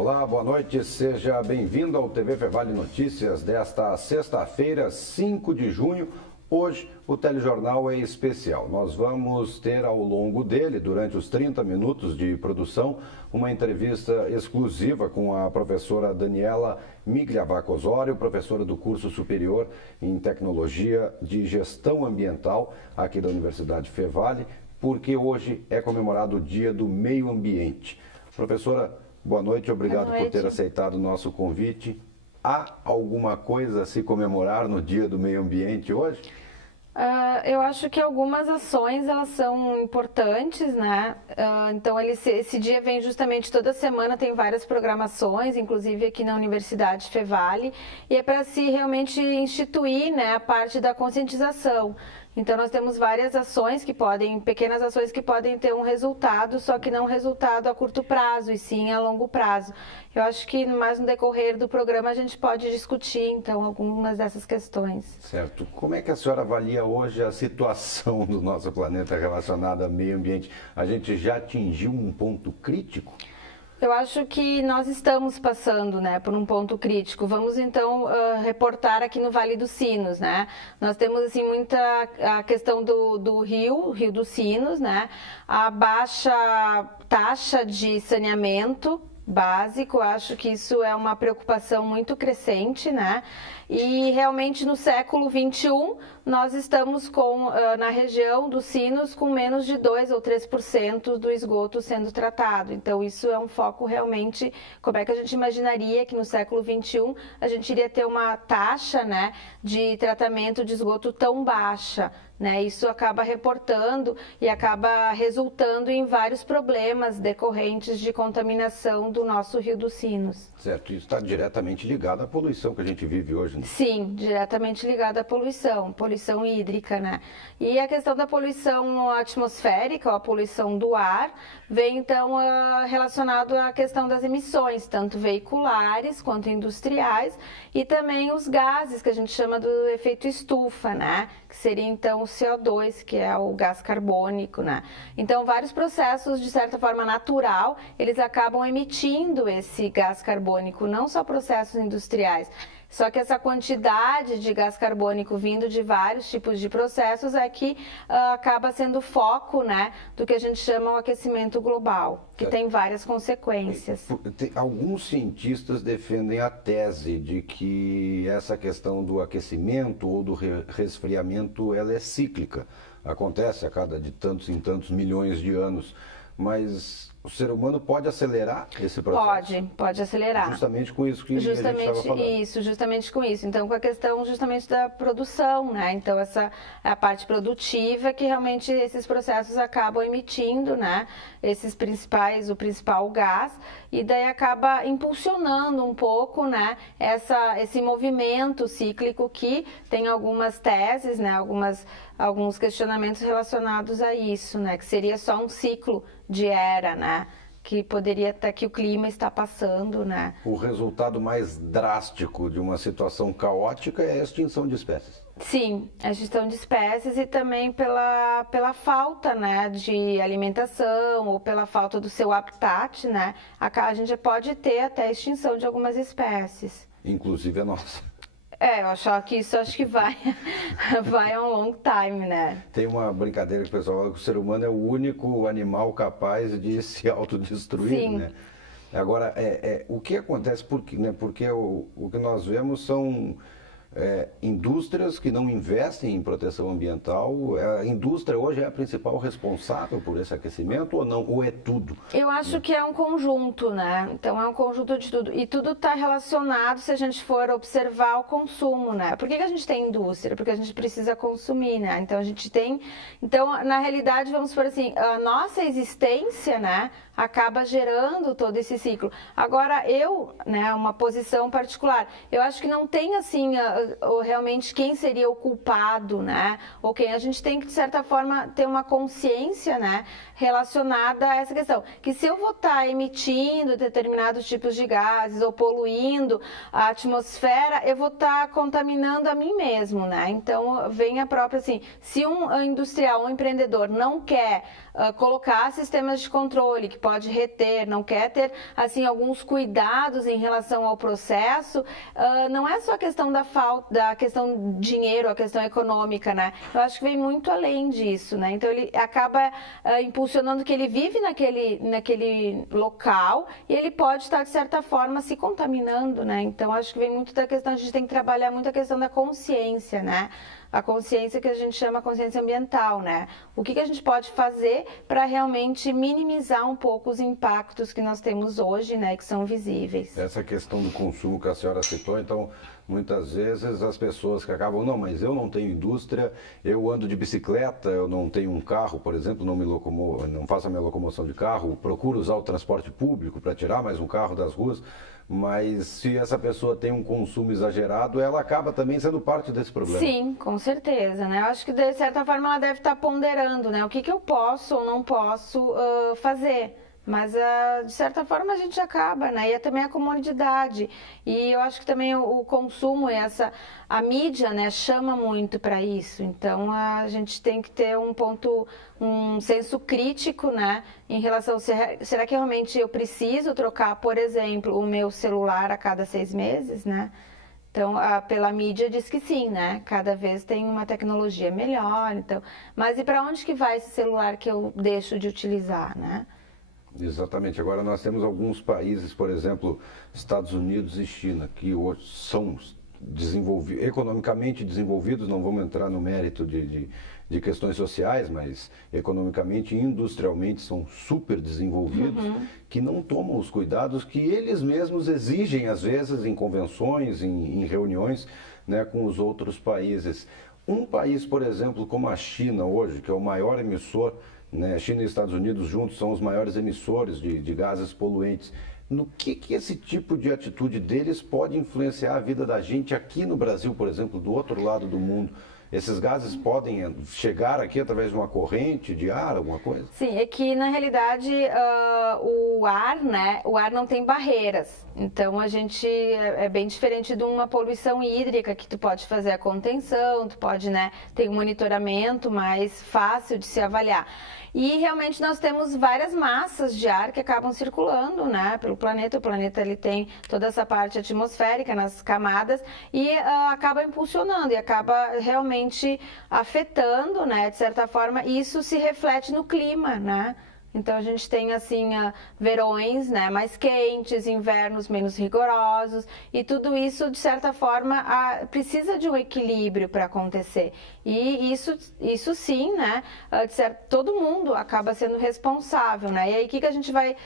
Olá, boa noite, seja bem-vindo ao TV Fevale Notícias desta sexta-feira, 5 de junho. Hoje o telejornal é especial. Nós vamos ter ao longo dele, durante os 30 minutos de produção, uma entrevista exclusiva com a professora Daniela Migliavaca Osório, professora do curso superior em Tecnologia de Gestão Ambiental aqui da Universidade Fevale, porque hoje é comemorado o Dia do Meio Ambiente. Professora, boa noite, obrigado por ter aceitado o nosso convite. Há alguma coisa a se comemorar no Dia do Meio Ambiente hoje? Eu acho que algumas ações elas são importantes, né? Então esse dia vem justamente toda semana, tem várias programações, inclusive aqui na Universidade Fevale, e é para se realmente instituir, né, a parte da conscientização. Então nós temos várias ações pequenas ações que podem ter um resultado, só que não um resultado a curto prazo, e sim a longo prazo. Eu acho que mais no decorrer do programa a gente pode discutir, então, algumas dessas questões. Certo. Como é que a senhora avalia hoje a situação do nosso planeta relacionada ao meio ambiente? A gente já atingiu um ponto crítico? Eu acho que nós estamos passando, né, por um ponto crítico. Vamos então reportar aqui no Vale dos Sinos, né? Nós temos assim muita a questão do Rio dos Sinos, né? A baixa taxa de saneamento básico, acho que isso é uma preocupação muito crescente, né? E realmente no século XXI nós estamos na região dos Sinos com menos de 2 ou 3% do esgoto sendo tratado. Então isso é um foco realmente, como é que a gente imaginaria que no século XXI a gente iria ter uma taxa, né, de tratamento de esgoto tão baixa? Né, isso acaba reportando e acaba resultando em vários problemas decorrentes de contaminação do nosso Rio dos Sinos. Certo, isso está diretamente ligado à poluição que a gente vive hoje, né? Sim, diretamente ligado à poluição hídrica, né? E a questão da poluição atmosférica, ou a poluição do ar, vem então relacionado à questão das emissões, tanto veiculares quanto industriais, e também os gases que a gente chama do efeito estufa, né? Que seria então o CO2, que é o gás carbônico, né? Então, vários processos, de certa forma natural, eles acabam emitindo esse gás carbônico, não só processos industriais. Só que essa quantidade de gás carbônico vindo de vários tipos de processos é que acaba sendo foco, né, do que a gente chama o aquecimento global, que tem várias consequências. Alguns cientistas defendem a tese de que essa questão do aquecimento ou do resfriamento ela é cíclica. Acontece a cada de tantos em tantos milhões de anos, mas o ser humano pode acelerar esse processo? Pode acelerar. Justamente com isso que a gente estava falando. Justamente com isso. Então, com a questão justamente da produção, né? Então, essa é a parte produtiva que realmente esses processos acabam emitindo, né? O principal gás, e daí acaba impulsionando um pouco, né? Esse movimento cíclico que tem algumas teses, né? Alguns questionamentos relacionados a isso, né? Que seria só um ciclo de era, né? Que poderia até que o clima está passando, né? O resultado mais drástico de uma situação caótica é a extinção de espécies. Sim, a extinção de espécies e também pela falta, né, de alimentação ou pela falta do seu habitat, né? A gente pode ter até a extinção de algumas espécies. Inclusive a nossa. Eu acho que vai a um long time, né? Tem uma brincadeira que o pessoal fala que o ser humano é o único animal capaz de se autodestruir, Sim. né? Agora, o que acontece, porque o que nós vemos são indústrias que não investem em proteção ambiental. A indústria hoje é a principal responsável por esse aquecimento ou não? Ou é tudo? Eu acho que é um conjunto, né? Então é um conjunto de tudo. E tudo está relacionado, se a gente for observar, o consumo, né? Por que a gente tem indústria? Porque a gente precisa consumir, né? Então a gente tem... Então, na realidade, vamos por assim, a nossa existência, né, acaba gerando todo esse ciclo. Agora, né, uma posição particular, eu acho que não tem, assim, ou realmente quem seria o culpado, né? Ou quem a gente tem que, de certa forma, ter uma consciência, né, relacionada a essa questão. Que se eu vou estar emitindo determinados tipos de gases ou poluindo a atmosfera, eu vou estar contaminando a mim mesmo, né? Então, vem a própria, assim, se um industrial, um empreendedor não quer colocar sistemas de controle que pode reter, não quer ter, assim, alguns cuidados em relação ao processo, não é só a questão da questão de dinheiro, a questão econômica, né? Eu acho que vem muito além disso, né? Então, ele acaba impulsionando que ele vive naquele local e ele pode estar, de certa forma, se contaminando, né? Então, acho que vem muito da questão, a gente tem que trabalhar muito a questão da consciência, né? A consciência que a gente chama consciência ambiental, né? O que a gente pode fazer para realmente minimizar um pouco os impactos que nós temos hoje, né? Que são visíveis. Essa questão do consumo que a senhora citou, então, muitas vezes as pessoas que acabam, não, mas eu não tenho indústria, eu ando de bicicleta, eu não tenho um carro, por exemplo, não faço a minha locomoção de carro, procuro usar o transporte público para tirar mais um carro das ruas. Mas se essa pessoa tem um consumo exagerado, ela acaba também sendo parte desse problema. Sim, com certeza, né? Eu acho que de certa forma ela deve estar ponderando, né? O que eu posso ou não posso fazer. Mas, de certa forma, a gente acaba, né? E é também a comodidade. E eu acho que também o consumo e a mídia, né, chama muito para isso. Então, a gente tem que ter um senso crítico, né? Em relação, será que realmente eu preciso trocar, por exemplo, o meu celular a cada 6 meses, né? Então, pela mídia diz que sim, né? Cada vez tem uma tecnologia melhor, então... Mas e para onde que vai esse celular que eu deixo de utilizar, né? Exatamente. Agora nós temos alguns países, por exemplo, Estados Unidos e China, que hoje são economicamente desenvolvidos, não vamos entrar no mérito de questões sociais, mas economicamente e industrialmente são super desenvolvidos, que não tomam os cuidados que eles mesmos exigem, às vezes, em convenções, em reuniões, né, com os outros países. Um país, por exemplo, como a China hoje, que é o maior emissor, né, China e Estados Unidos juntos são os maiores emissores de gases poluentes. No que esse tipo de atitude deles pode influenciar a vida da gente aqui no Brasil, por exemplo, do outro lado do mundo? Esses gases podem chegar aqui através de uma corrente de ar, alguma coisa? Sim, é que na realidade o ar, né? O ar não tem barreiras. Então a gente é bem diferente de uma poluição hídrica que tu pode fazer a contenção, tu pode, né, ter um monitoramento mais fácil de se avaliar. E realmente nós temos várias massas de ar que acabam circulando, né, pelo planeta. O planeta ele tem toda essa parte atmosférica nas camadas e acaba impulsionando e acaba realmente afetando, né, de certa forma, e isso se reflete no clima, né? Então a gente tem assim verões, né, mais quentes, invernos menos rigorosos e tudo isso de certa forma precisa de um equilíbrio para acontecer. E isso sim, né, todo mundo acaba sendo responsável, né? E aí o que a gente vai,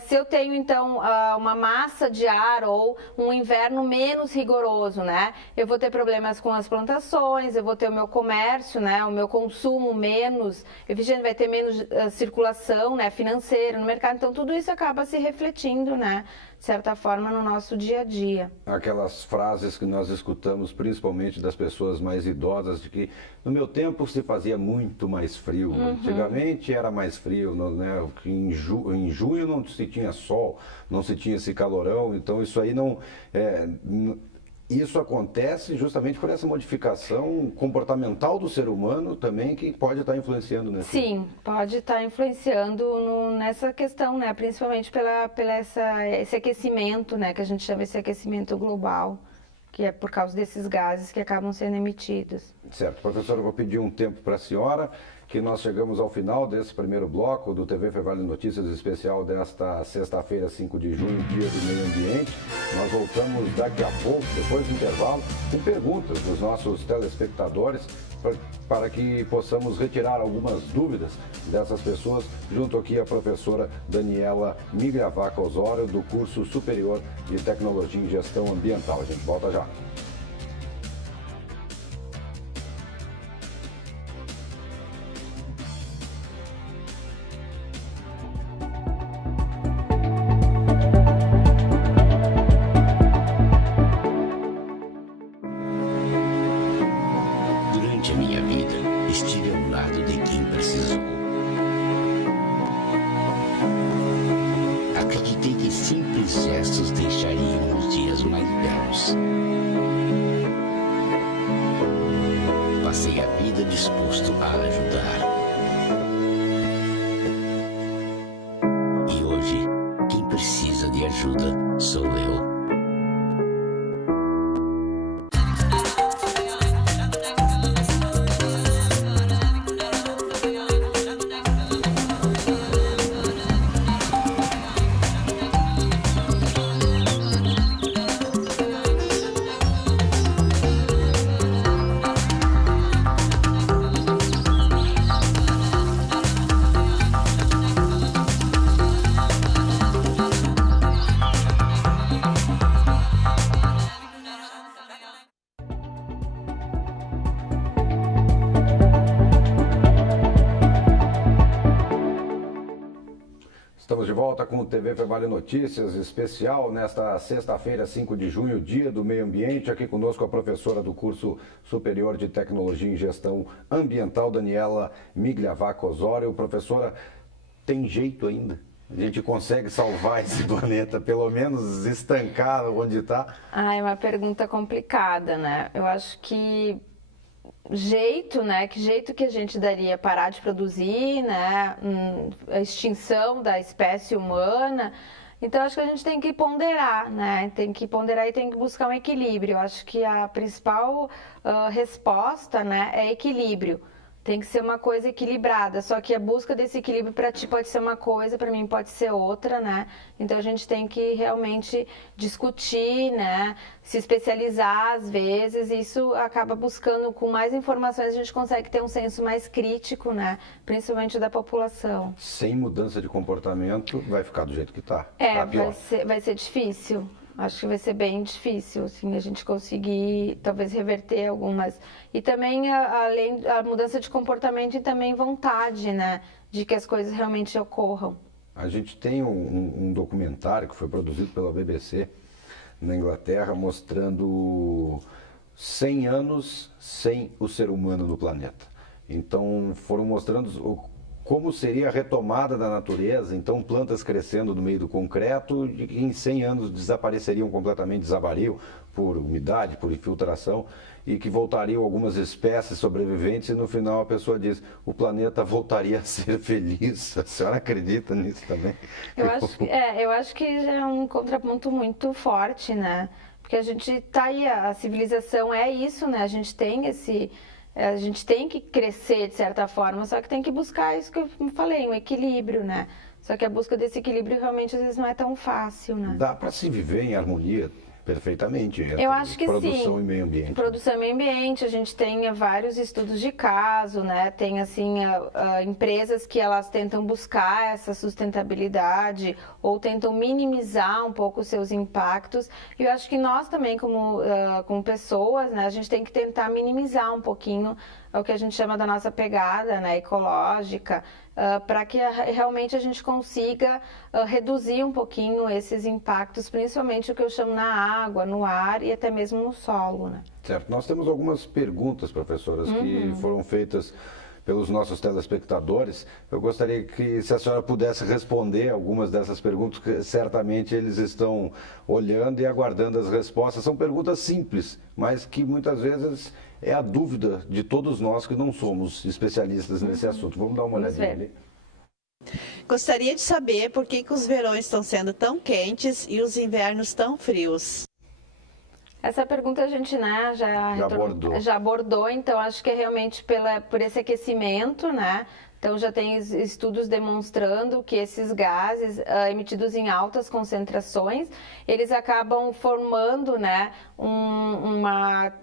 se eu tenho então uma massa de ar ou um inverno menos rigoroso, né, eu vou ter problemas com as plantações, eu vou ter o meu comércio, né, o meu consumo menos eficiente, vai ter menos circulação, né, financeira no mercado, então tudo isso acaba se refletindo, né, de certa forma no nosso dia a dia. Aquelas frases que nós escutamos principalmente das pessoas mais idosas de que no meu tempo se fazia muito mais frio, antigamente era mais frio, né, que em junho não se tinha sol, não se tinha esse calorão, então isso aí não... Isso acontece justamente por essa modificação comportamental do ser humano também, que pode estar influenciando nesse... Sim, pode estar influenciando nessa questão, né? Principalmente esse aquecimento, né? Que a gente chama esse aquecimento global, que é por causa desses gases que acabam sendo emitidos. Certo. Professora, eu vou pedir um tempo para a senhora, que nós chegamos ao final desse primeiro bloco do TV Fervalho Notícias especial desta sexta-feira, 5 de junho, Dia do Meio Ambiente. Nós voltamos daqui a pouco, depois do intervalo, com perguntas dos nossos telespectadores, para que possamos retirar algumas dúvidas dessas pessoas, junto aqui à professora Daniela Migravaca Osório, do curso superior de Tecnologia em Gestão Ambiental. A gente volta já. Durante a minha vida, estive ao lado de quem precisou. Acreditei que simples gestos deixariam os dias mais belos. Passei a vida disposto a ajudar. E hoje, quem precisa de ajuda sou eu. Estamos de volta com o TV Vale Notícias especial nesta sexta-feira, 5 de junho, Dia do Meio Ambiente. Aqui conosco a professora do curso superior de Tecnologia em Gestão Ambiental, Daniela Migliavaco Osório. Professora, tem jeito ainda? A gente consegue salvar esse planeta, pelo menos estancar onde está? É uma pergunta complicada, né? Eu acho que que jeito que a gente daria parar de produzir, né, a extinção da espécie humana. Então acho que a gente tem que ponderar, né, tem que ponderar e tem que buscar um equilíbrio. Eu acho que a principal resposta, né, é equilíbrio. Tem que ser uma coisa equilibrada, só que a busca desse equilíbrio para ti pode ser uma coisa, para mim pode ser outra, né? Então a gente tem que realmente discutir, né? Se especializar às vezes, e isso acaba buscando, com mais informações, a gente consegue ter um senso mais crítico, né? Principalmente da população. Sem mudança de comportamento, vai ficar do jeito que está. Vai ser difícil. Acho que vai ser bem difícil, assim, a gente conseguir, talvez, reverter algumas. E também, além da mudança de comportamento, e também vontade, né, de que as coisas realmente ocorram. A gente tem um documentário que foi produzido pela BBC na Inglaterra, mostrando 100 anos sem o ser humano no planeta. Então, foram mostrando como seria a retomada da natureza, então plantas crescendo no meio do concreto, e em 100 anos desapareceriam completamente, desabariam por umidade, por infiltração, e que voltariam algumas espécies sobreviventes, e no final a pessoa diz, o planeta voltaria a ser feliz. A senhora acredita nisso também? Eu acho que já é um contraponto muito forte, né? Porque a gente tá aí, a civilização é isso, né? A gente tem que crescer de certa forma, só que tem que buscar isso que eu falei, um equilíbrio, né? Só que a busca desse equilíbrio realmente às vezes não é tão fácil, né? Dá para se viver em harmonia perfeitamente entre eu acho que produção sim. e meio ambiente. Produção e meio ambiente, a gente tem vários estudos de caso, né? Tem assim empresas que elas tentam buscar essa sustentabilidade ou tentam minimizar um pouco os seus impactos. E eu acho que nós também, como pessoas, né, a gente tem que tentar minimizar um pouquinho o que a gente chama da nossa pegada, né, ecológica, para que realmente a gente consiga reduzir um pouquinho esses impactos, principalmente o que eu chamo na água, no ar e até mesmo no solo, né? Certo. Nós temos algumas perguntas, professoras, que foram feitas pelos nossos telespectadores. Eu gostaria que, se a senhora pudesse responder algumas dessas perguntas, que certamente eles estão olhando e aguardando as respostas. São perguntas simples, mas que muitas vezes é a dúvida de todos nós que não somos especialistas nesse assunto. Vamos dar uma olhadinha ali. Gostaria de saber por que os verões estão sendo tão quentes e os invernos tão frios. Essa pergunta a gente, né, já abordou, então acho que é realmente por esse aquecimento, né? Então já tem estudos demonstrando que esses gases emitidos em altas concentrações, eles acabam formando, né,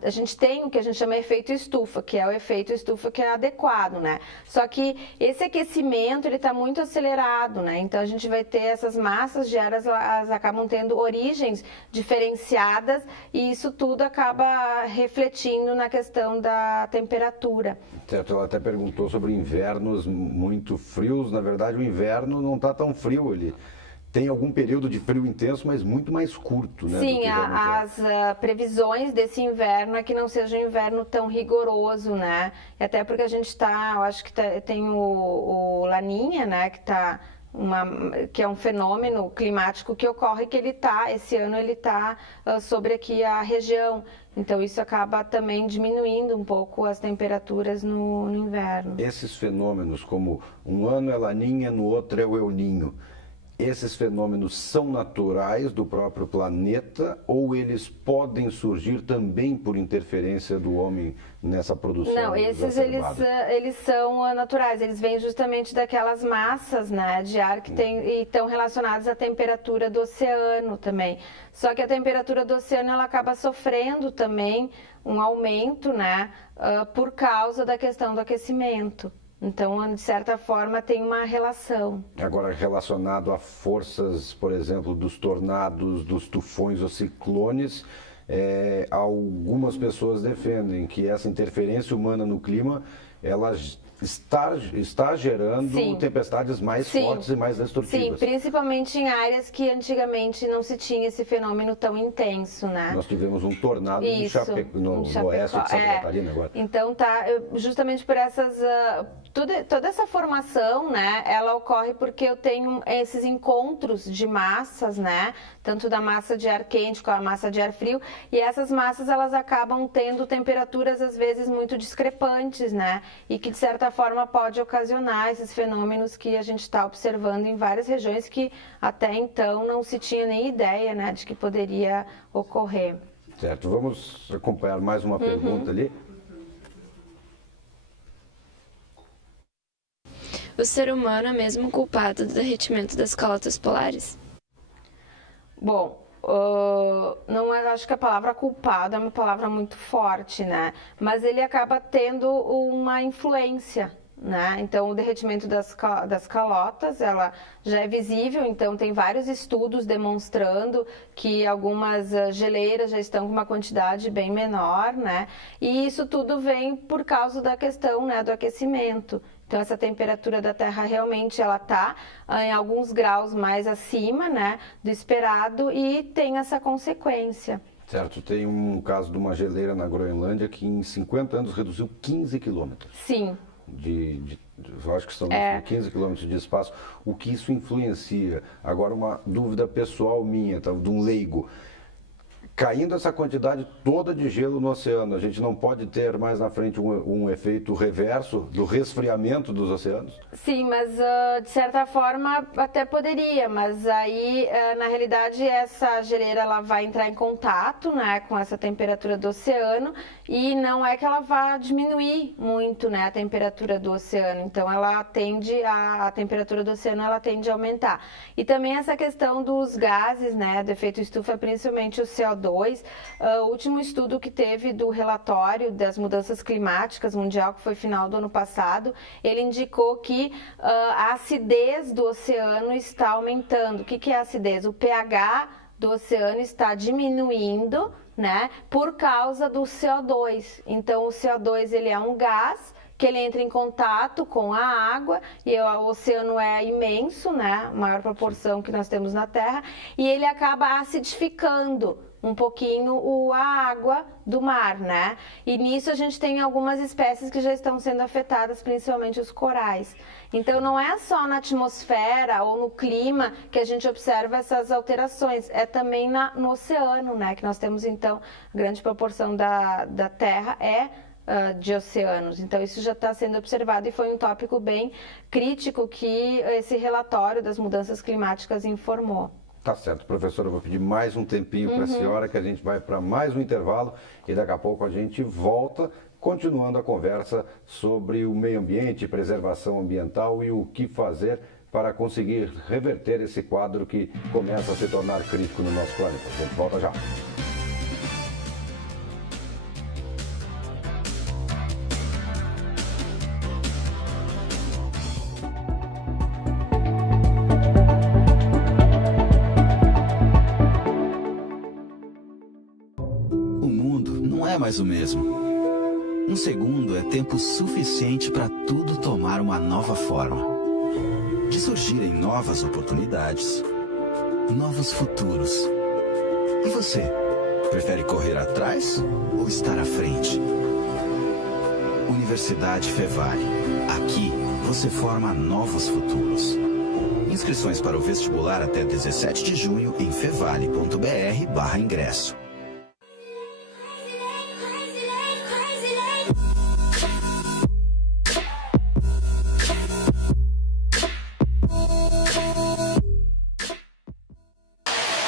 a gente tem o que a gente chama de efeito estufa, que é o efeito estufa que é adequado, né? Só que esse aquecimento, ele está muito acelerado, né? Então a gente vai ter essas massas de ar, elas acabam tendo origens diferenciadas e isso tudo acaba refletindo na questão da temperatura. Certo, ela até perguntou sobre invernos muito frios. Na verdade, o inverno não está tão frio, ele tem algum período de frio intenso, mas muito mais curto, né? Sim, as previsões desse inverno é que não seja um inverno tão rigoroso, né? E até porque a gente eu acho que tem o Laninha, né? Que é um fenômeno climático que ocorre que esse ano ele está sobre aqui a região. Então isso acaba também diminuindo um pouco as temperaturas no inverno. Esses fenômenos, como um ano é Laninha, no outro é o El Niño, esses fenômenos são naturais do próprio planeta ou eles podem surgir também por interferência do homem nessa produção? Não, esses eles são naturais, eles vêm justamente daquelas massas, né, de ar que e estão relacionadas à temperatura do oceano também. Só que a temperatura do oceano ela acaba sofrendo também um aumento, né, por causa da questão do aquecimento. Então, de certa forma, tem uma relação. Agora, relacionado a forças, por exemplo, dos tornados, dos tufões ou ciclones, algumas pessoas defendem que essa interferência humana no clima, ela está gerando tempestades mais fortes e mais destrutivas. Sim, principalmente em áreas que antigamente não se tinha esse fenômeno tão intenso, né? Nós tivemos um tornado no oeste de Santa Catarina agora. Então, justamente por toda essa formação, né, ela ocorre porque eu tenho esses encontros de massas, né, tanto da massa de ar quente com a massa de ar frio, e essas massas elas acabam tendo temperaturas às vezes muito discrepantes, né, e que de certa forma pode ocasionar esses fenômenos que a gente está observando em várias regiões que até então não se tinha nem ideia, né, de que poderia ocorrer. Certo, vamos acompanhar mais uma pergunta ali. O ser humano é mesmo culpado do derretimento das calotas polares? Bom, não acho que a palavra culpado é uma palavra muito forte, né? Mas ele acaba tendo uma influência, né? Então, o derretimento das calotas, ela já é visível, então tem vários estudos demonstrando que algumas geleiras já estão com uma quantidade bem menor, né? E isso tudo vem por causa da questão, né, do aquecimento. Então, essa temperatura da Terra realmente ela está em alguns graus mais acima, né, do esperado e tem essa consequência. Certo, tem um caso de uma geleira na Groenlândia que em 50 anos reduziu 15 quilômetros. Sim. Eu acho que são 15 quilômetros de espaço. O que isso influencia? Agora, uma dúvida pessoal minha, de um leigo. Caindo essa quantidade toda de gelo no oceano, a gente não pode ter mais na frente um efeito reverso do resfriamento dos oceanos? Sim, mas de certa forma até poderia, mas aí na realidade essa geleira ela vai entrar em contato, né, com essa temperatura do oceano e não é que ela vá diminuir muito, né, a temperatura do oceano, então ela tende a temperatura do oceano ela tende a aumentar. E também essa questão dos gases, né, do efeito estufa, principalmente o CO2. O último estudo que teve do relatório das mudanças climáticas mundial, que foi final do ano passado, ele indicou que a acidez do oceano está aumentando. O que é a acidez? O pH do oceano está diminuindo, né, por causa do CO2. Então, o CO2 ele é um gás que ele entra em contato com a água, e o oceano é imenso, né, a maior proporção que nós temos na Terra, e ele acaba acidificando um pouquinho a água do mar, né? E nisso a gente tem algumas espécies que já estão sendo afetadas, principalmente os corais. Então não é só na atmosfera ou no clima que a gente observa essas alterações, é também no oceano, né? Que nós temos então, a grande proporção da Terra de oceanos. Então isso já está sendo observado e foi um tópico bem crítico que esse relatório das mudanças climáticas informou. Tá certo, professora, eu vou pedir mais um tempinho para a senhora, que a gente vai para mais um intervalo e daqui a pouco a gente volta, continuando a conversa sobre o meio ambiente, preservação ambiental e o que fazer para conseguir reverter esse quadro que começa a se tornar crítico no nosso planeta. A gente volta já. Mais o mesmo. Um segundo é tempo suficiente para tudo tomar uma nova forma, de surgirem novas oportunidades, novos futuros. E você? Prefere correr atrás ou estar à frente? Universidade Fevale. Aqui você forma novos futuros. Inscrições para o vestibular até 17 de junho em fevale.br/ingresso.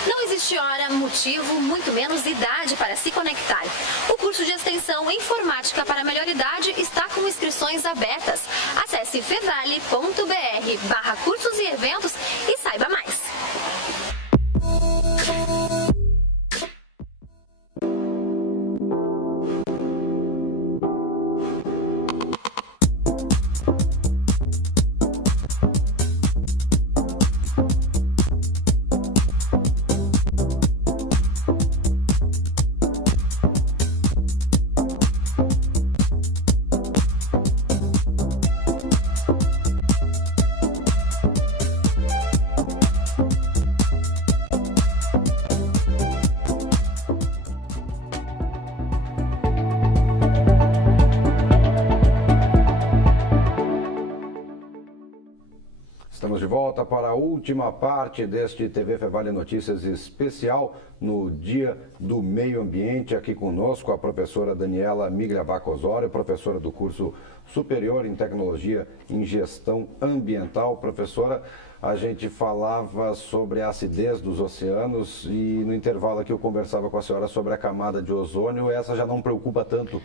Não existe hora, motivo, muito menos idade para se conectar. O curso de extensão Informática para Melhor Idade está com inscrições abertas. Acesse fevale.br/cursos e eventos e saiba mais. Estamos de volta para a última parte deste TV Fevale Notícias especial no Dia do Meio Ambiente. Aqui conosco a professora Daniela Migliavaca Osório, professora do curso superior em Tecnologia em Gestão Ambiental. Professora, a gente falava sobre a acidez dos oceanos e no intervalo aqui eu conversava com a senhora sobre a camada de ozônio. Essa já não preocupa tanto?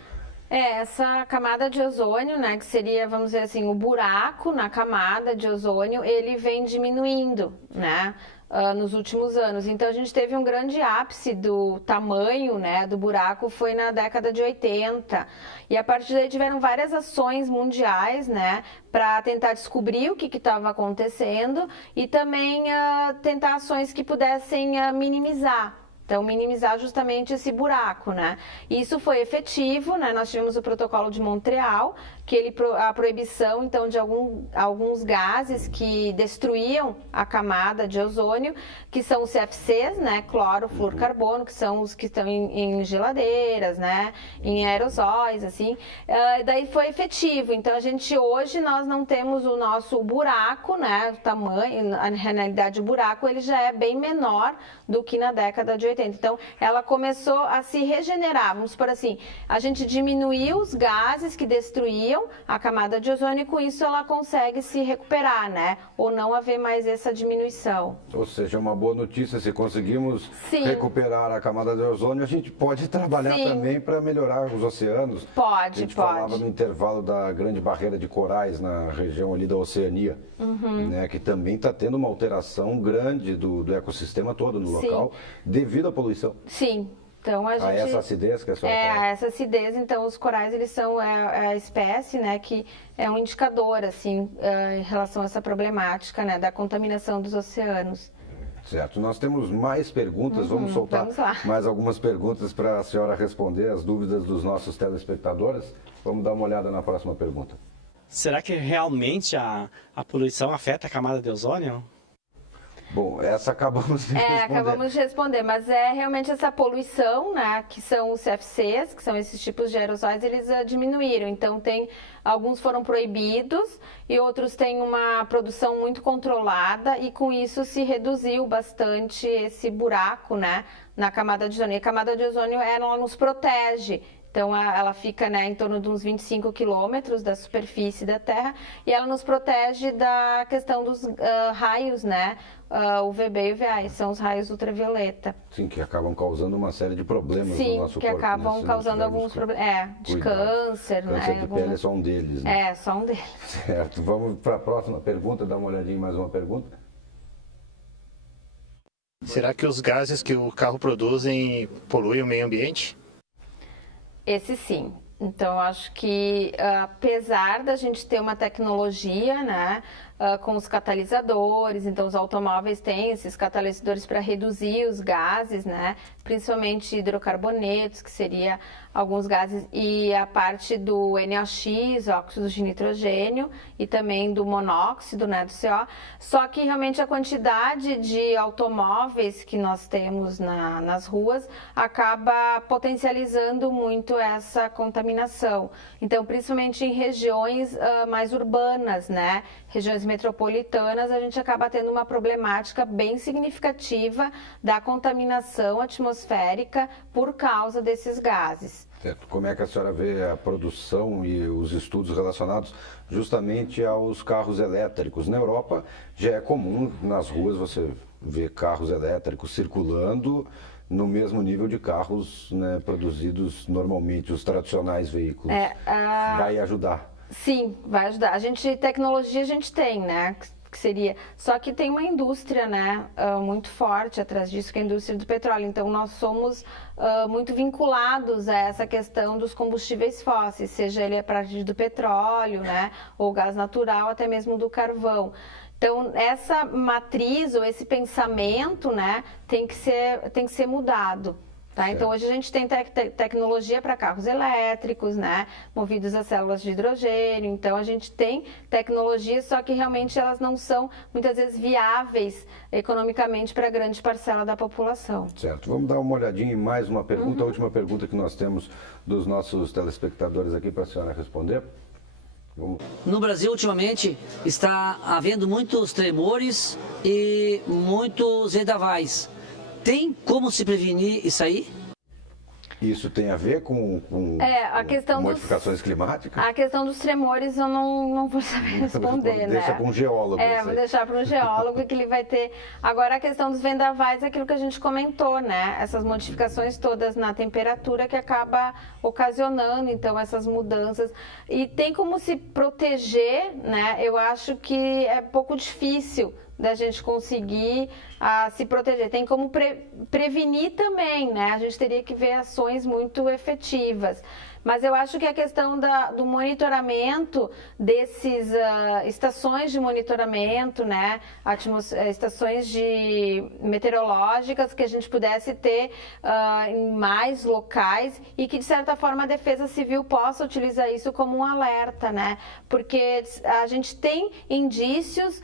Essa camada de ozônio, né, que seria, vamos dizer assim, o buraco na camada de ozônio, ele vem diminuindo, né, nos últimos anos. Então, a gente teve um grande ápice do tamanho, né, do buraco, foi na década de 80. E a partir daí tiveram várias ações mundiais, né, para tentar descobrir o que estava acontecendo e também tentar ações que pudessem minimizar. Então, minimizar justamente esse buraco, né? Isso foi efetivo, né? Nós tivemos o Protocolo de Montreal, que a proibição, então, de alguns gases que destruíam a camada de ozônio, que são os CFCs, né? Cloro, fluorcarbono, que são os que estão em geladeiras, né? Em aerosóis, assim. Daí foi efetivo. Então, hoje, nós não temos o nosso buraco, né? O tamanho, na realidade, o buraco, ele já é bem menor do que na década de 80. Então, ela começou a se regenerar, vamos por assim, a gente diminuiu os gases que destruíam a camada de ozônio e com isso ela consegue se recuperar, né? Ou não haver mais essa diminuição. Ou seja, uma boa notícia, se conseguimos recuperar a camada de ozônio, a gente pode trabalhar também para melhorar os oceanos. Pode, a gente falava no intervalo da grande barreira de corais na região ali da Oceania, né, que também está tendo uma alteração grande do ecossistema todo no local, devido à poluição. Sim. Então, a essa acidez que a senhora fala. Essa acidez, então, os corais, eles são a espécie, né, que é um indicador, assim, em relação a essa problemática, né, da contaminação dos oceanos. Certo. Nós temos mais perguntas, vamos soltar mais algumas perguntas para a senhora responder as dúvidas dos nossos telespectadores. Vamos dar uma olhada na próxima pergunta. Será que realmente a poluição afeta a camada de ozônio? Bom, essa acabamos de responder. Acabamos de responder, mas é realmente essa poluição, né, que são os CFCs, que são esses tipos de aerossóis, eles diminuíram. Então, alguns foram proibidos e outros têm uma produção muito controlada e com isso se reduziu bastante esse buraco, né, na camada de ozônio. E a camada de ozônio, ela nos protege. Então, ela fica, né, em torno de uns 25 quilômetros da superfície da Terra e ela nos protege da questão dos raios, né, UVB e UVA, são os raios ultravioleta. Sim, que acabam causando uma série de problemas no nosso corpo. Sim, que acabam causando alguns problemas, de câncer, né? Câncer de pele é só um deles, né? É, só um deles. Certo, vamos para a próxima pergunta, dar uma olhadinha em mais uma pergunta. Será que os gases que o carro produzem poluem o meio ambiente? Esse sim. Então, acho que apesar da gente ter uma tecnologia, né, com os catalisadores, então os automóveis têm esses catalisadores para reduzir os gases, né? Principalmente hidrocarbonetos, que seria alguns gases, e a parte do NOx, óxido de nitrogênio, e também do monóxido, né, do CO. Só que realmente a quantidade de automóveis que nós temos nas ruas acaba potencializando muito essa contaminação. Então, principalmente em regiões mais urbanas, né? Regiões metropolitanas, a gente acaba tendo uma problemática bem significativa da contaminação atmosférica por causa desses gases. Certo. Como é que a senhora vê a produção e os estudos relacionados justamente aos carros elétricos? Na Europa já é comum nas ruas você ver carros elétricos circulando no mesmo nível de carros, né, produzidos normalmente, os tradicionais veículos. Vai ajudar? Sim, vai ajudar. Tecnologia a gente tem, né? Que seria. Só que tem uma indústria, né, muito forte atrás disso, que é a indústria do petróleo. Então, nós somos muito vinculados a essa questão dos combustíveis fósseis, seja ele a partir do petróleo, né, ou gás natural, até mesmo do carvão. Então, essa matriz ou esse pensamento, né, tem que ser mudado. Tá? Então, hoje a gente tem tecnologia para carros elétricos, né, movidos a células de hidrogênio. Então, a gente tem tecnologia, só que realmente elas não são, muitas vezes, viáveis economicamente para grande parcela da população. Certo. Vamos dar uma olhadinha em mais uma pergunta, a última pergunta que nós temos dos nossos telespectadores aqui para a senhora responder. No Brasil, ultimamente, está havendo muitos tremores e muitos vendavais. Tem como se prevenir isso aí? Isso tem a ver com a questão modificações climáticas? A questão dos tremores eu não vou saber responder, Deixa com um geólogo. Vou deixar para um geólogo que ele vai ter. Agora, a questão dos vendavais é aquilo que a gente comentou, né? Essas modificações todas na temperatura que acaba ocasionando, então, essas mudanças. E tem como se proteger, né? Eu acho que é pouco difícil da gente conseguir se proteger. Tem como prevenir também, né? A gente teria que ver ações muito efetivas. Mas eu acho que a questão do monitoramento desses estações de monitoramento, né? Estações meteorológicas que a gente pudesse ter em mais locais e que, de certa forma, a Defesa Civil possa utilizar isso como um alerta, né? Porque a gente tem indícios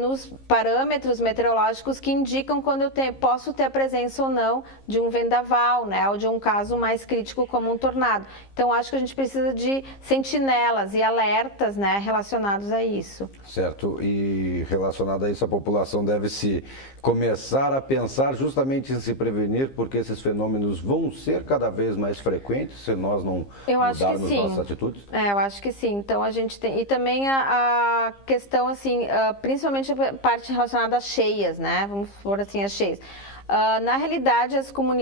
nos parâmetros meteorológicos que indicam quando eu posso ter a presença ou não de um vendaval, né? Ou de um caso mais crítico como um tornado. Então, acho que a gente precisa de sentinelas e alertas, né, relacionados a isso. Certo. E relacionado a isso, a população deve se começar a pensar justamente em se prevenir, porque esses fenômenos vão ser cada vez mais frequentes se nós não mudarmos nossas atitudes? Eu acho que sim. Então, a gente tem... E também a questão, assim, principalmente a parte relacionada às cheias, né? Vamos pôr assim, as cheias. Na realidade,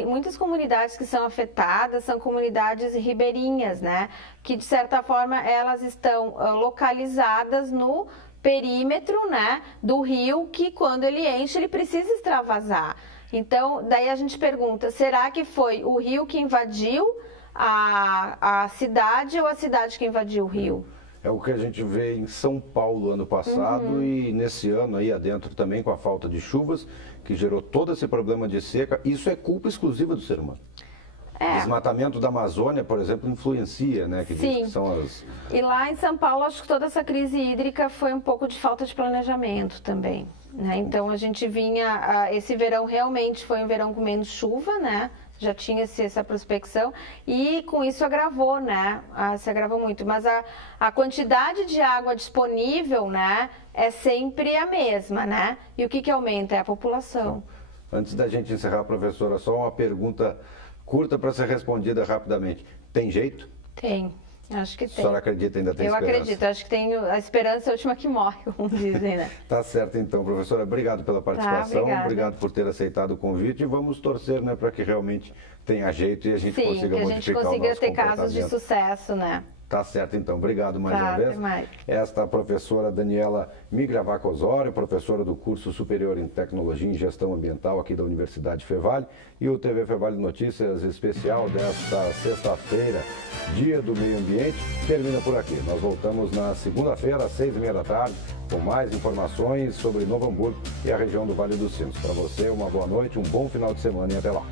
muitas comunidades que são afetadas são comunidades ribeirinhas, né? Que, de certa forma, elas estão localizadas no perímetro, né, do rio, que quando ele enche, ele precisa extravasar. Então, daí a gente pergunta, será que foi o rio que invadiu a cidade ou a cidade que invadiu o rio? É o que a gente vê em São Paulo ano passado e nesse ano aí adentro também com a falta de chuvas, que gerou todo esse problema de seca. Isso é culpa exclusiva do ser humano. Desmatamento da Amazônia, por exemplo, influencia, né? Que Sim. Diz que são as... E lá em São Paulo, acho que toda essa crise hídrica foi um pouco de falta de planejamento também, né? Então, a gente vinha... Esse verão realmente foi um verão com menos chuva, né? Já tinha essa prospecção e com isso agravou, né? Se agravou muito. Mas a quantidade de água disponível, né? É sempre a mesma, né? E o que aumenta? É a população. Antes da gente encerrar, professora, só uma pergunta curta para ser respondida rapidamente. Tem jeito? Tem. Acho que tem. A senhora acredita, ainda tem esperança? Eu acredito, acho que tem a esperança é a última que morre, como dizem, né? Tá certo então, professora. Obrigado pela participação, obrigado por ter aceitado o convite e vamos torcer, né, para que realmente tenha jeito e a gente consiga modificar o nosso comportamento. Sim, que a gente consiga ter casos de sucesso, né? Tá certo, então. Obrigado mais uma até vez. mais. Esta professora Daniela Migliavaca Osório, professora do curso superior em Tecnologia e Gestão Ambiental aqui da Universidade Fevale, e o TV Fevale Notícias especial desta sexta-feira, Dia do Meio Ambiente, termina por aqui. Nós voltamos na segunda-feira, às 6h30 da tarde, com mais informações sobre Novo Hamburgo e a região do Vale dos Sinos. Para você, uma boa noite, um bom final de semana e até lá.